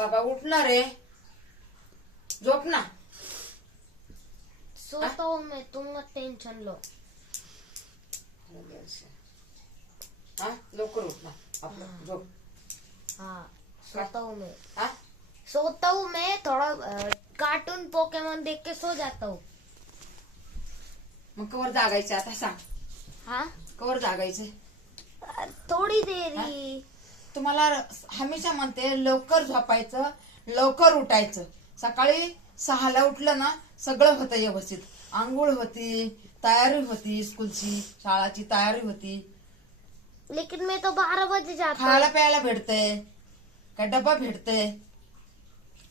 बाबा उठना रे, झोप ना। सोता हूँ मैं, तुम मत टेंशन लो। हाँ लवकर उठना, आपलं झोप। हाँ सोता हूँ मैं। हाँ सोता हूँ मैं, थोड़ा कार्टून पोकेमॉन देख के सो जाता हूँ। मग कवर जागायचं आता सांग, हाँ कवर जागायचं? थोड़ी देर ही। तुम्हाला हमेशा म्हणते लवकर झोपायचं, लवकर उठायचं। सकाळी 6ला उठलं ना सगळं होतं व्यवस्थित, आंघोळ होती, तयारी होती, स्कूलची शाळाची तयारी होती। लेकिन मैं तो 12 बजे जाता हूँ। खायला प्यायला भेटतंय, काय डब्बा भेटतंय।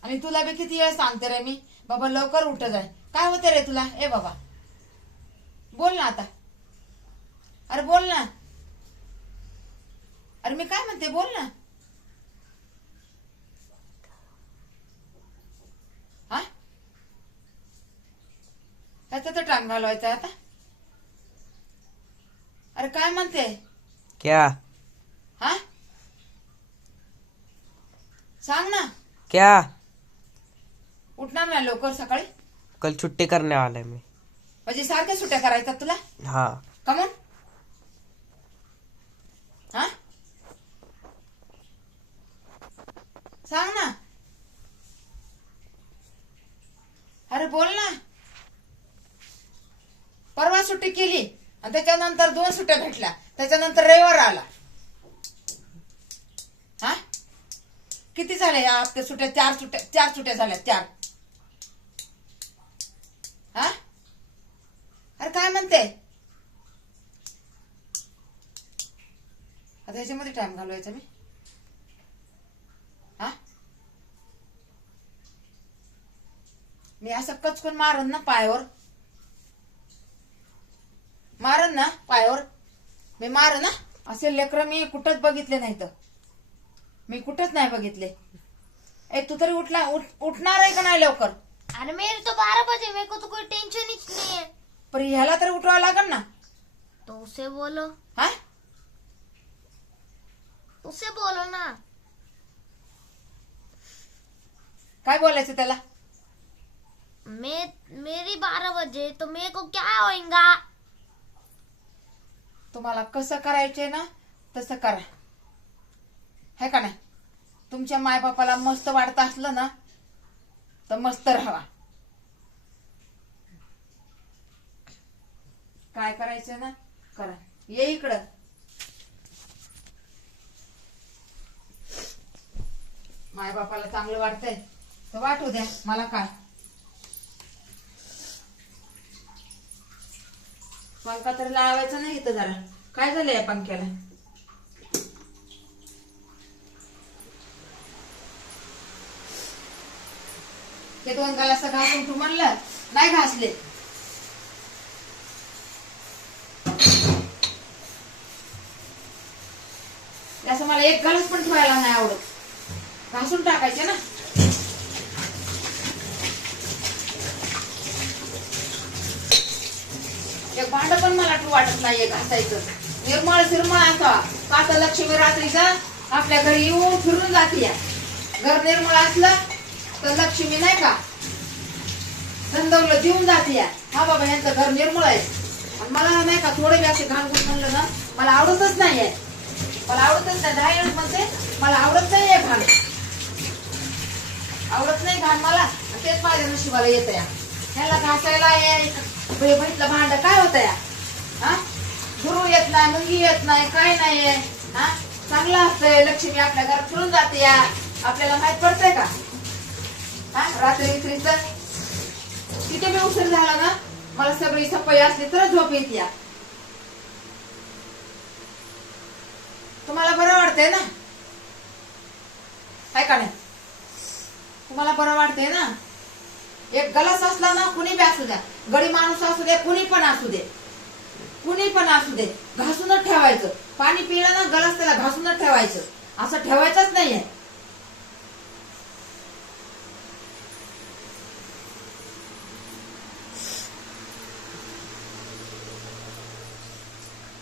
आणि तुला बी किती वेळ सांगते रे मी, बाबा लवकर उठ जाय। काय होतं रे तुला? ए बाबा बोल ना आता, अरे बोल ना, अरे मी काय म्हणते बोल ना। हा त्याचा तर टाइम घालवायचा आता। अरे काय म्हणते? क्या? हा सांग ना। क्या? उठणार नाही लवकर सकाळी? कल छुट्टी करने वाला है मैं। म्हणजे सारख्या सुट्ट्या करायच्या तुला? हाँ। कमन हा सांग ना, अरे बोल ना। परवा सुट्टी केली आणि त्याच्यानंतर 2 सुट्ट्या भेटल्या, त्याच्यानंतर रविवार आला। हा किती झाल्या या हप्ते सुट्ट्या? 4 सुट्ट्या झाल्या, 4। हा अरे काय म्हणते? आता ह्याच्यामध्ये टाइम घालवायचा मी? हा मी असं कचकून मारन ना पायावर, मारन ना पायावर मी, मारन ना। असे लेकर मी कुठंच बघितले नाही, तर मी कुठंच नाही बघितले। ए तू तरी उठणार आहे का नाही लवकर? अरे मेरे तो 12 बजे, मेरे को तो कोई टेंशन ही नहीं है। पर ह्याला तरी उठवावं लागेल ना। तो उसे बोलो। हा उसे बोलो ना। काय बोलायचं त्याला? मेरी 12 बजे तो मेरे को क्या होएगा? तुम्हाला कसं करायचंय ना तसं करा, है का नाही? तुमच्या मायबापाला मस्त वाटत असलं ना तर मस्त राहावा। काय करायचं ना करा। ये इकडं, मायबापाला चांगलं वाटतंय तर वाटू द्या, मला काय। पंखा तरी लावायचा नाही इथं जरा, काय झालं या पंख्याला? ते 2 गालास घासून तू म्हणलं नाही घासले। असं मला एक गालास पण ठेवायला नाही आवडत, घासून टाकायचे ना। एक भांड पण मला वाटत नाहीये घासायचं, निर्मळ सिरमळ असावा। आता लक्ष्मी रात्रीचा आपल्या घरी येऊन फिरून जाते, घर निर्मळ असलं तर लक्ष्मी नाही का संदवलं जीवन जाते। हा बाबा यांचं घर निर्मळ आहे, आणि मला नाही का थोडे असे घाण घुस म्हणलं ना मला आवडतच नाहीये, मला आवडतच नाही। 10 वेळेस म्हणते मला आवडत नाहीये घाण, आवडत नाही घाण मला, तेच माझ्या नशिबाला येत या। ह्याला घासायला भेटलं भांड काय होतं या? हा गुरु येत नाही, मुंगी येत नाही, काय नाहीये। हा चांगलं असतंय, लक्ष्मी आपल्या घरात फिरून जाते या, आपल्याला माहित पडतंय का? हा रात्री इत्रीचं तिथे मी उशीर झाला ना मला सगळी सफाई असली तर झोप येते या। तुम्हाला बरं वाटतंय ना, आहे का नाही? तुम्हाला बरं वाटतंय ना? एक गलास असला ना, कुणी बी असू द्या, गडी माणूस असू दे, कुणी पण असू दे, कुणी पण असू दे, घासूनच ठेवायचं। पाणी पिलं ना गलास त्याला घासूनच ठेवायचं, असं ठेवायचंच नाहीये।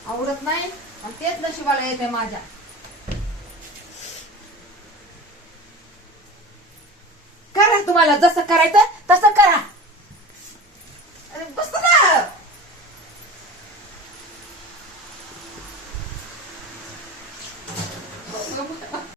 आवडत नाही आणि तेच नशिबाला येते माझ्या। तुम्हाला जसं करायचं तसं करा.